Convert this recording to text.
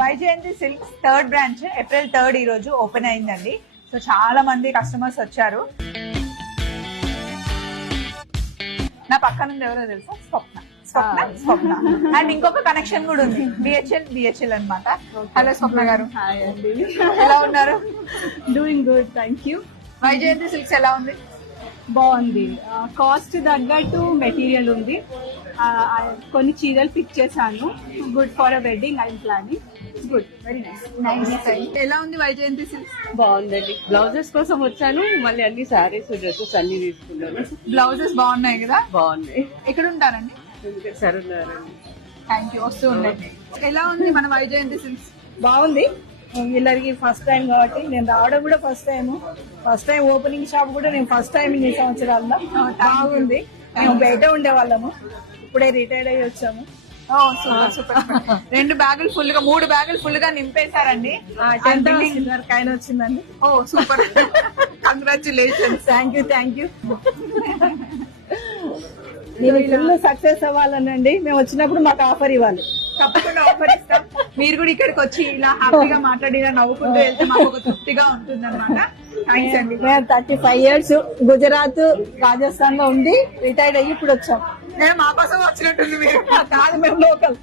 Vyjayanthi silks third branch April 3 ఈ రోజు open అయిందండి. సో చాలా మంది కస్టమర్స్ వచ్చారు. నా పక్కన ఉంది ఎవరో తెలుసా? స్వప్న అండ్ ఇంకొక కనెక్షన్ కూడా ఉంది, బిహెచ్ఎల్ అన్నమాట. హలో స్వప్న గారు, హాయ్ అండి, ఎలా ఉన్నారు? Doing good, thank you. Vyjayanthi silks ఎలా ఉంది? బాగుంది, కాస్ట్ తగ్గట్టు మెటీరియల్ ఉంది. కొన్ని చీరలు పిక్ చేశాను, good for a wedding I'm planning. Good, very nice. ఎలా ఉంది వైజయంతి సిల్క్స్? బాగుందండి. బ్లౌజెస్ కోసం వచ్చాను, మళ్ళీ అన్ని సారీస్ డ్రెస్సెస్ అన్ని తీసుకున్నాను. బ్లౌజెస్ బాగున్నాయి కదా? బాగున్నాయి. ఎక్కడ ఉంటారండి? సరే ఉన్నారండి. థ్యాంక్ యూ, వస్తూ ఉండండి. ఎలా ఉంది మన వైజయంతి సిల్క్స్? బాగుంది, వీళ్ళకి ఫస్ట్ టైం కాబట్టి నేను రావడం కూడా ఫస్ట్ టైం ఓపెనింగ్ షాప్ కూడా నేను ఫస్ట్ టైం ఈ సంవత్సరాల్లో. బాగుంది, మేము బయట ఉండే వాళ్ళము, ఇప్పుడే రిటైర్డ్ అయ్యి వచ్చాము. సూపర్. 2 బ్యాగులు ఫుల్ గా 3 బ్యాగులు ఫుల్ గా నింపేశారండి. ఆయన వచ్చిందండి. ఓ సూపర్, కంగ్రాచులేషన్స్. Thank you. నేను ఫుల్ సక్సెస్ అవ్వాలనండి, మేము వచ్చినప్పుడు మాకు ఆఫర్ ఇవ్వాలి. తప్పకుండా ఆఫర్ ఇస్తాం. మీరు కూడా ఇక్కడికి వచ్చి ఇలా హ్యాపీగా మాట్లాడి ఇలా నవ్వుకుంటూ వెళ్తే మాకు ఒక తృప్తిగా ఉంటుంది అనమాట. థ్యాంక్స్ అండి. మేము 35 years గుజరాత్, రాజస్థాన్ లో ఉండి రిటైర్డ్ అయ్యి ఇప్పుడు వచ్చాం. మా కోసం వచ్చినట్టుంది మీరు. కాదు, మేము లోకల్.